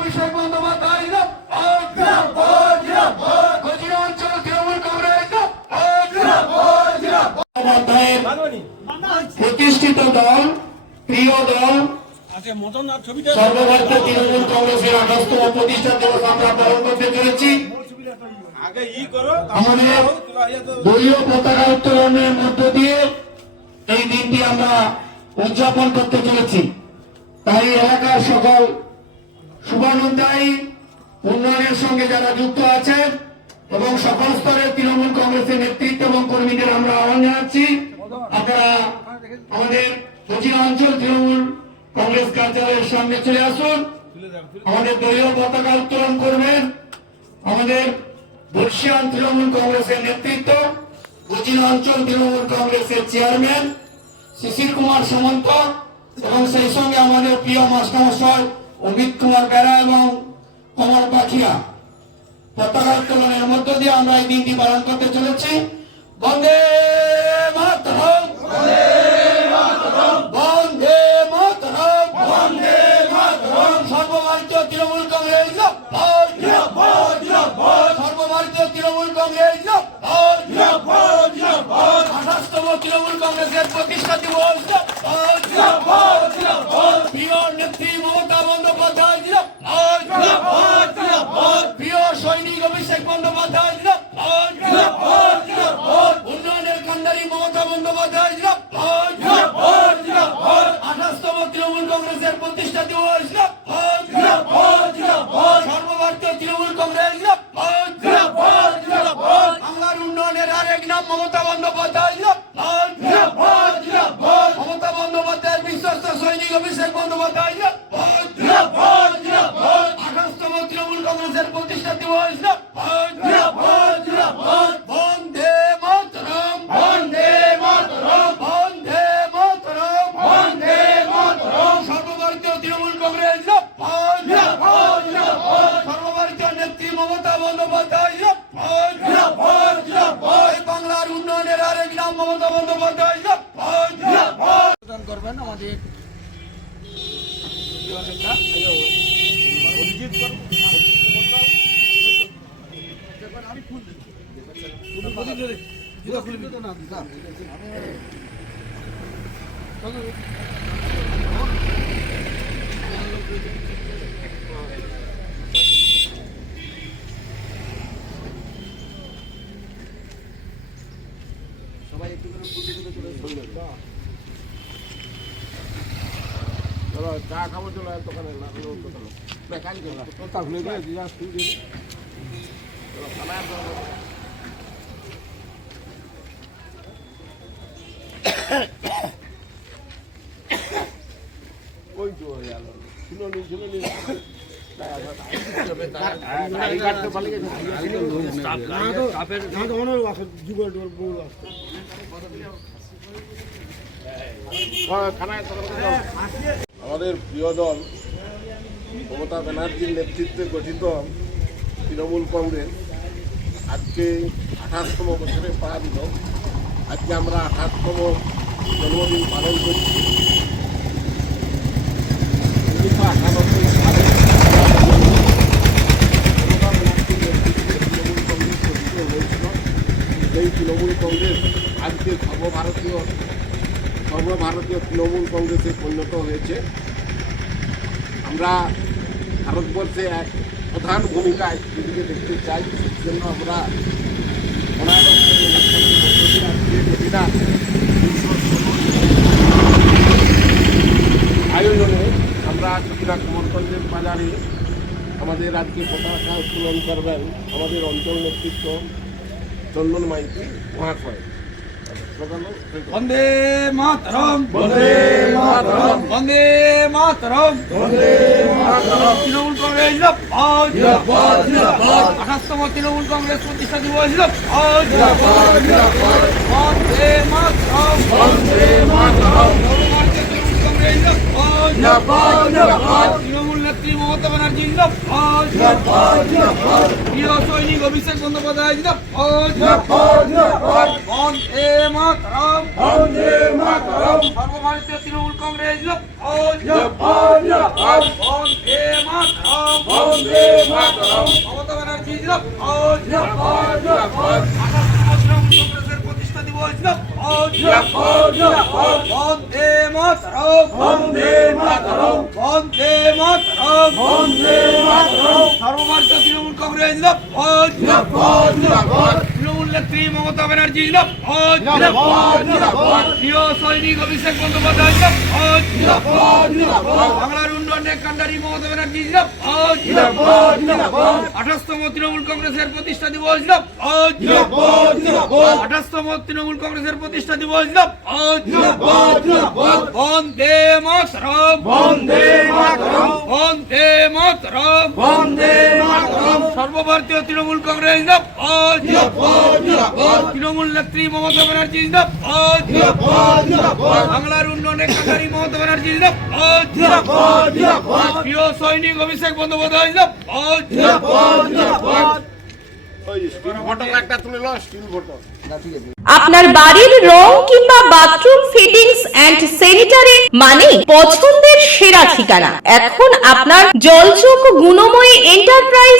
অভিষেক বন্দ্যোপাধ্যায় প্রতিষ্ঠিত দল প্রিয় দল আচ্ছা সর্বভারতীয় তৃণমূল কংগ্রেসের আঠাশতম প্রতিষ্ঠা দিবস আমরা পালন করতে চলেছি আগে ই করো আমাদের হইয়া দলীয় পতাকা উত্তোলনের মধ্য দিয়ে এই দিনটি আমরা উদযাপন করতে চলেছি। তাই এলাকার সকল শুভানুধ্যায়ী উন্নয়নের সঙ্গে যারা যুক্ত আছেন এবং সকল স্তরের তৃণমূল কংগ্রেসের নেতৃত্ব এবং কর্মীদের আমরা আহ্বান জানাচ্ছি। আপনারা আমাদের দক্ষিণ অঞ্চল তৃণমূল কংগ্রেস কার্যালয়ের সামনে চলে আসুন। আমাদের দলীয় পতাকা উত্তোলন করবেন। আমাদের বর্ষিয়ান তৃণমূল কংগ্রেসের নেতৃত্ব দক্ষিণ অঞ্চল তৃণমূল কংগ্রেসের চেয়ারম্যান শিশির কুমার সামন্ত এবং সেই সঙ্গে আমাদের প্রিয় মাস্টারমশাই অমিত কুমার বেড়া এবং কমল পাখিয়া পতাকা উত্তোলনের মধ্য দিয়ে আমরা এই দিনটি পালন করতে চলেছি। বন্দে চলো চা খাব চলো দোকানে না দোকানে। বেকারি চলো। তোতা ভুলে গেলে দিদা তুই দিলে চলো খানায় চলো আমাদের প্রিয় দল মমতা ব্যানার্জির নেতৃত্বে গঠিত তৃণমূল কংগ্রেস আজকে আঠাশতম বছরে পা দিল আজকে আমরা আঠাশতম জন্মদিন পালন করছি তৃণমূল কংগ্রেস হয়েছিল সেই তৃণমূল কংগ্রেস আজকে সর্বভারতীয় সর্বভারতীয় তৃণমূল কংগ্রেসে পরিণত হয়েছে আমরা ভারতবর্ষে এক প্রধান ভূমিকায় দিদিকে দেখতে চাই সেই জন্য আমরা পনেরো ইলেকশনের মধ্য দিয়ে আজকে যেটা দুশো ষোলো আয়োজনে আমরা কিছুটা বাজারে আমাদের আজকে পতাকা উত্তোলন করবেন আমাদের অঞ্চল নেতৃত্ব চন্দন মাইতি মহাশয় স্লোগান হোক, বন্দে মাতরম বন্দে মাতরম। বন্দে মাতরম বন্দে মাতরম। তৃণমূল কংগ্রেস জিন্দাবাদ, জিন্দাবাদ, জিন্দাবাদ। আঠাশতম তৃণমূল কংগ্রেস প্রতিষ্ঠা দিবস জিন্দাবাদ, জিন্দাবাদ, জিন্দাবাদ। বন্দে মাতরম বন্দে মাতরম। তৃণমূল কংগ্রেস জিন্দাবাদ, জিন্দাবাদ, জিন্দাবাদ। তৃণমূল নেত্রী মমতা ব্যানার্জি জিন্দাবাদ প্রিয় সৈনিক অভিষেক বন্দ্যোপাধ্যায় জিন্দাবাদ বন্দে মাতরম সর্বভারতীয় তৃণমূল কংগ্রেস জিন্দাবাদ বন্দে মাতরম মমতা ব্যানার্জি জিন্দাবাদ কংগ্রেসের প্রতিষ্ঠা দিবস জিন্দাবাদ বন্দে মাতরম। বন্দে মাতরম। বন্দে মাতরম। বন্দে মাতরম। সর্বভারতীয় তৃণমূল কংগ্রেস জিন্দাবাদ তৃণমূল নেত্রী মমতা ব্যানার্জি প্রিয় সৈনিক অভিষেক বন্দ্যোপাধ্যায় বাংলার উন্নয়নের কান্ডারি মমতা ব্যানার্জি আঠাশতম তৃণমূল কংগ্রেসের প্রতিষ্ঠা দিবস আঠাশতম তৃণমূল কংগ্রেসের প্রতিষ্ঠা দিবস বন্দে মাতরম। বন্দে মাতরম। বন্দে মাতরম। বন্দে মাতরম। সর্বভারতীয় তৃণমূল কংগ্রেস তৃণমূল নেত্রী মমতা ব্যানার্জি বাংলার উন্নয়নের কান্ডারি মমতা ব্যানার্জি প্রিয় সৈনিক অভিষেক বন্দ্যোপাধ্যায় আপনার বাড়ির রং কিংবা বাথরুম ফিটিংস এন্ড স্যানিটারি মানে পছন্দের সেরা ঠিকানা। এখন আপনার জলচোখ গুণময়ী এন্টারপ্রাইজ